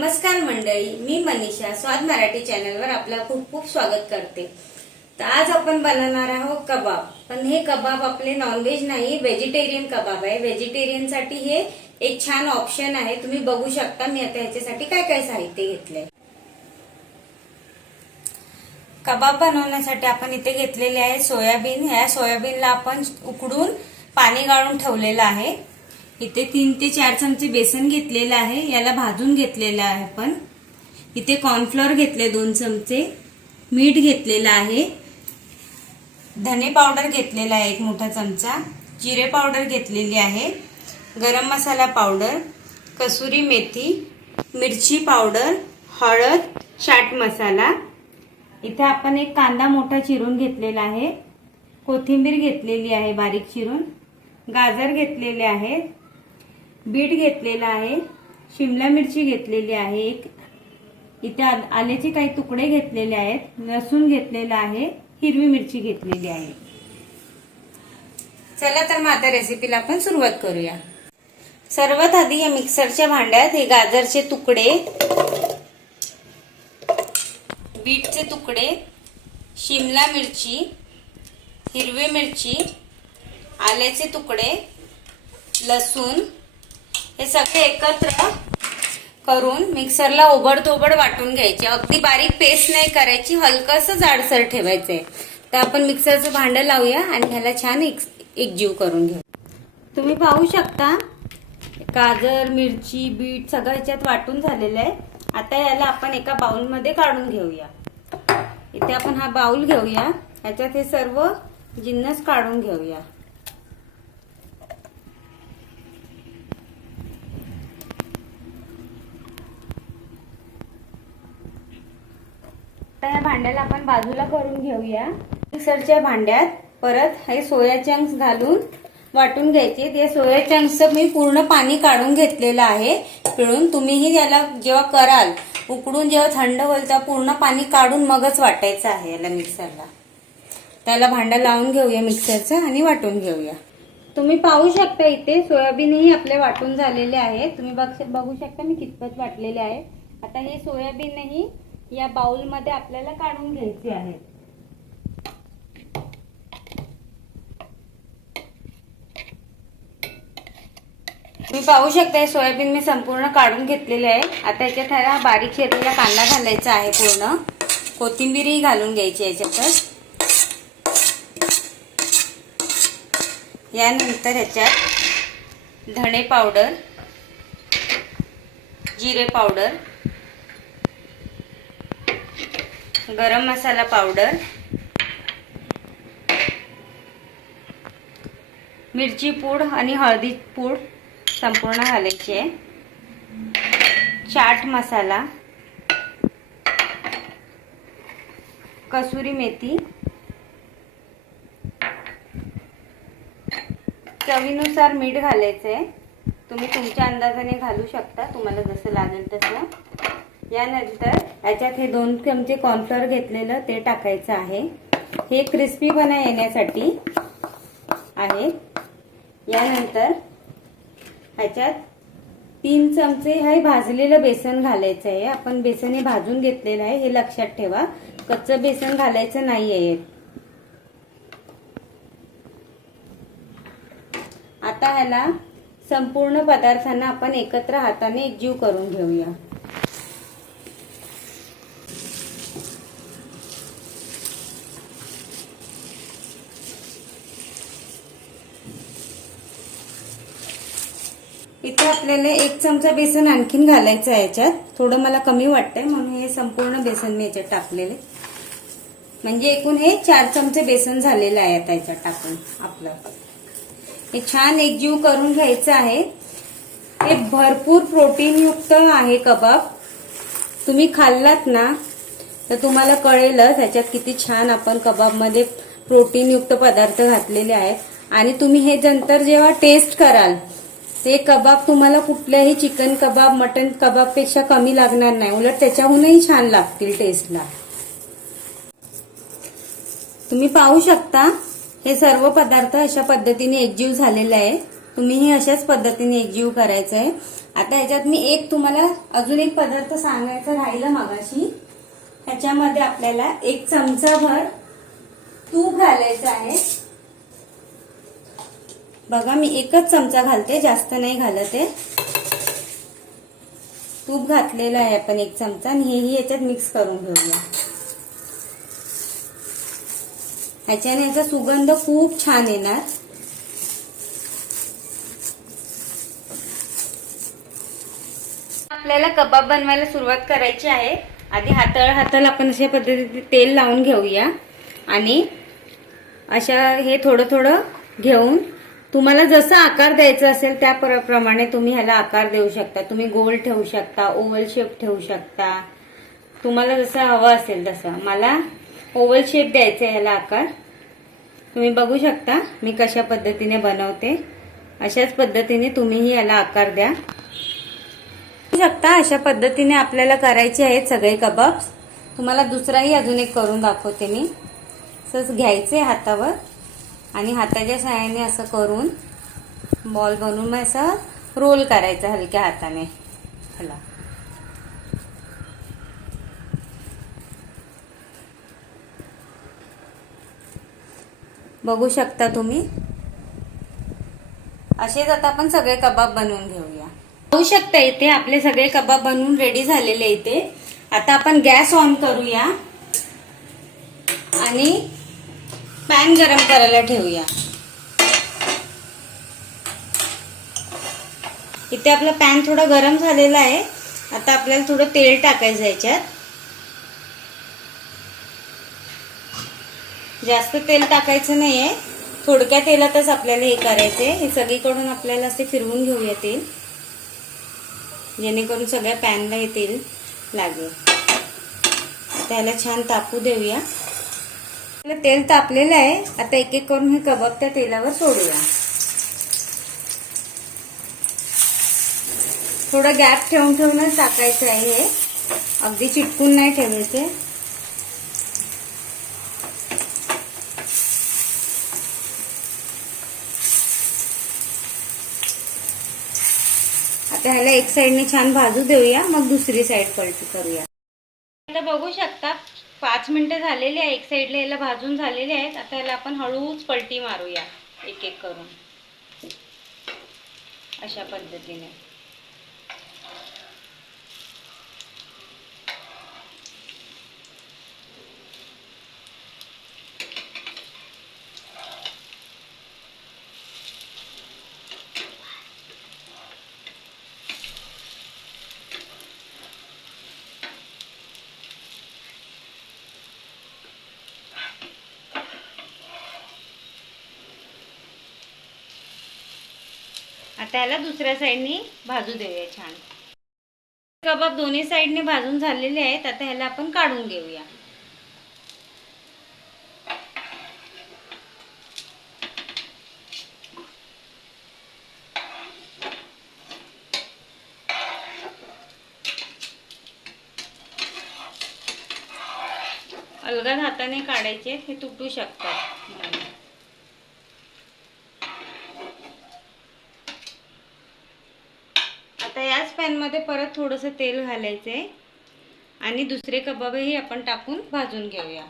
नमस्कार मंडळी, मी मनीषा स्वाद मराठी चॅनलवर आपलं खूप खूप स्वागत करते। तर आज आपण बनवणार आहोत कबाब। पण हे कबाब आपले नॉनव्हेज नाही, व्हेजिटेरियन कबाब आहे। व्हेजिटेरियन साठी हे एक छान ऑप्शन आहे। तुम्ही बघू शकता मी आता ह्याच्यासाठी काय काय साहित्य घेतले। कबाब बनवण्यासाठी आपण इथे घेतलेले आहे सोयाबीन। ह्या सोयाबीनला आपण उकडून पाणी गाळून ठेवलेलं आहे। इथे 3 ते 4 चमचे बेसन घेतलेलं आहे, याला भाजून घेतलेलं आहे आपण। इथे कॉर्नफ्लोअर घेतले 2 चमचे, मीठ घेतलेलं आहे, धने पावडर घेतलेला आहे 1 मोठा चमचा, जिरे पावडर घेतलेली आहे, गरम मसाला पावडर, कसुरी मेथी, मिरची पावडर, हळद, चाट मसाला। इथे आपण एक कांदा मोठा चिरून घेतलेला आहे, कोथिंबीर घेतलेली आहे बारीक चिरून, गाजर घेतलेले आहे, बीट घेतलेला आहे, शिमला मिरची घेतलेली आहे एक, इथे आल्याचे काही तुकडे घेतलेले आहेत, लसूण घेतलेला आहे, हिरवी मिरची घेतलेली आहे। चला तर मग आता रेसिपीला आपण सुरुवात करूया। सर्वात आधी या मिक्सरच्या भांड्यात हे गाजरचे तुकडे, बीटचे तुकडे, शिमला मिरची, हिरवी मिरची, आल्याचे तुकडे, लसूण हे सगळे एकत्र करून मिक्सरला ओबडधोबड वाटून घ्यायचे। अगदी बारीक पेस्ट नाही करायची, हलकसं जाडसर ठेवायचंय। तर आपण मिक्सरचं भांडं लावूया आणि ह्याला छान एकजीव करून घेऊ। तुम्ही पाहू शकता गाजर, मिरची, बीट सगळं ह्याच्यात वाटून झालेलं आहे। आता याला आपण एका बाउल मध्ये काढून घेऊया। इथे आपण हा बाउल घेऊया, ह्याच्यात हे सर्व जिन्नस काढून घेऊया। आता या भांड्याला आपण बाजूला करून घेऊया। मिक्सरच्या भांड्यात परत हे सोया चंक्स घालून वाटून घ्यायचे। ते सोया चंक्सचं मी पूर्ण पाणी काढून घेतलेलं आहे पिळून। तुम्हीही याला जेव्हा कराल उकडून जेव्हा थंड होईल तेव्हा पूर्ण पाणी काढून मगच वाटायचं आहे याला मिक्सरला। त्याला भांडं लावून घेऊया मिक्सरचं आणि वाटून घेऊया। तुम्ही पाहू शकता इथे सोयाबीनही आपले वाटून झालेले आहे। तुम्ही बघू शकता मी कितपत वाटलेले आहे। आता हे सोयाबीनही या बाउल मध्ये आपल्याला काढून घ्यायचे आहे। तुम्ही पाहू शकता सोयाबीन मी संपूर्ण काढून घेतलेले आहे। आता याच्यात हा बारीक चिरलेला कांदा घालायचा आहे, पूर्ण कोथिंबीरही घालून घ्यायची याच्यातच। यानंतर ह्याच्यात धणे पावडर, जिरे पावडर, गरम मसाला पावडर, मिरची पूड आणि हळदी पूड संपूर्ण घालायची आहे, चाट मसाला, कसुरी मेथी, चवीनुसार मीठ घालायचं आहे। तुम्ही तुमच्या अंदाजाने घालू शकता, तुम्हाला जसं लागेल तसं। यानंतर याच्यात हे 2 चमचे कॉर्नफ्लोअर घेतलेलं ते टाकायचं आहे, हे क्रिस्पीपणा येण्यासाठी आहे। यानंतर ह्याच्यात 3 चमचे हे भाजलेलं बेसन घालायचं आहे। आपण बेसन हे भाजून घेतलेलं आहे, हे लक्षात ठेवा, कच्चं बेसन घालायचं नाहीये। आता ह्याला संपूर्ण पदार्थांना आपण एकत्र हाताने एकजीव करून घेऊया। इथे आपल्याला 1 चमचा बेसन आणखीन घालायचं आहे याच्यात। थोडं मला कमी वाटतंय म्हणून हे संपूर्ण बेसन मी याच्यात टाकलेले, म्हणजे एकूण हे 4 चमचे बेसन झालेलं आहे। आता याच्यात टाकून आपलं हे छान एकजीव करून घ्यायचं आहे। हे भरपूर प्रोटीन युक्त आहे कबाब। तुम्ही खाल्लात ना तर तुम्हाला कळेलच ह्याच्यात किती छान आपण कबाब मध्ये प्रोटीन युक्त पदार्थ घातलेले आहेत। आणि तुम्ही हे नंतर जेव्हा टेस्ट कराल ते कबाब तुम्हाला कुठल्याही चिकन कबाब, मटन कबाब पेक्षा कमी लागणार नाही, उलट त्याच्याहूनही छान लागतील टेस्टला। तुम्ही पाहू शकता हे सर्व पदार्थ अशा पद्धतीने एकजीव झालेले आहे। तुम्हीही अशाच पद्धतीने एकजीव करायचं आहे. आता ह्याच्यात मी एक तुम्हाला अजून एक पदार्थ सांगायचा राहिला मगाशी. ह्याच्यामध्ये आपल्याला 1 चमचाभर तूप घालायचं आहे. बघा मी 1च चमचा घालते, जास्त नाही घालत आहे. तूप घातलेलं आहे आपण 1 चमचा आणि हेही याच्यात मिक्स करून घेऊया. ह्याच्याने याचा सुगंध खूप छान येणार. आपल्याला कबाब बनवायला सुरुवात करायची आहे. आधी हाताला आपण अशा पद्धतीने तेल लावून घेऊया आणि अशा हे थोडं थोडं घेऊन तुम्हाला जसा आकार द्यायचा असेल त्याप्रमाणे तुम्ही ह्याला आकार देऊ शकता. तुम्ही गोल ठेवू शकता, ओव्हल शेप ठेवू शकता, तुम्हाला जसं हवं असेल तसं. मला ओव्हल शेप द्यायचा आहे ह्याला आकार. तुम्ही बघू शकता मी कशा पद्धतीने बनवते. अशाच पद्धतीने तुम्हीही याला आकार द्या. शकता अशा पद्धतीने आपल्याला करायचे आहेत सगळे कबाब. तुम्हाला दुसराही अजून एक करून दाखवते मी. असंच घ्यायचे हातावर आणि हाताच्या सहाय्याने असं करून बॉल बनवून मग असं रोल करायचं हलक्या हाताने. ह्याला बघू शकता तुम्ही. असेच आता आपण सगळे कबाब बनवून घेऊया. बघू शकता इथे आपले सगळे कबाब बनवून रेडी झालेले इथे. आता आपण गॅस ऑन करूया आणि पॅन गरम करायला ठेवूया. इथे आपला पॅन थोडा गरम झालेला आहे. आता आपल्याला थोडं तेल टाकायचं याच्यात. जास्त तेल टाकायचं नाहीये, थोडक्या तेलातच आपल्याला हे करायचंय. हे सगळीकडून आपल्याला असे फिरवून घेऊया तेल, जेणेकरून सगळ्या पॅनला हे तेल लागेल. त्याला छान तापू देऊया. तेल तापलेलं आहे. आता एक एक करून हे कबाब त्या तेलावर सोडूया. थोडं गॅप ठेवून ठेवूनच टाकायचं आहे. हे अगदी चिटकून नाही ठेवायचे. आता ह्याला एक साइडने छान भाजू देऊया, मग दुसरी साइड पलटी करूया. आता बघू शकता 5 मिनिटं झालेली आहे. एक साइडला याला भाजून झालेले आहेत. आता याला आपण हळूच पलटी मारूया एक एक करून अशा पद्धतीने. आता याला दुसऱ्या साइडनी भाजू देऊया छान. कबाब दोन्ही साइडने भाजून झालेले आहेत. आता ह्याला आपण काढून घेऊया. अलगद हाताने काढायचे, हे तुटू शकतात. आता याच पॅन मध्ये परत थोडंसं तेल घालायचंय आणि दुसरे कबाबही आपण टाकून भाजून घेऊया.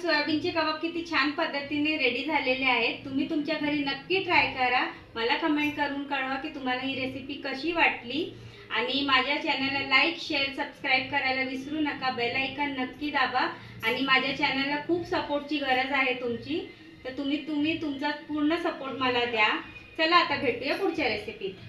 सोयाबीनचे कबाब किती छान पद्धतीने रेडी झालेले आहेत। तुम्ही तुमच्या घरी नक्की ट्राय करा। मला कमेंट करून कळवा की तुम्हाला ही रेसिपी कशी वाटली आणि माझ्या चॅनलला लाईक शेअर सबस्क्राईब करायला विसरू नका। बेल आयकॉन नक्की दाबा आणि माझ्या चॅनलला खूप सपोर्टची गरज आहे तुमची, तर तुम्ही तुमचा पूर्ण सपोर्ट मला द्या। चला आता भेटूया पुढच्या रेसिपीत।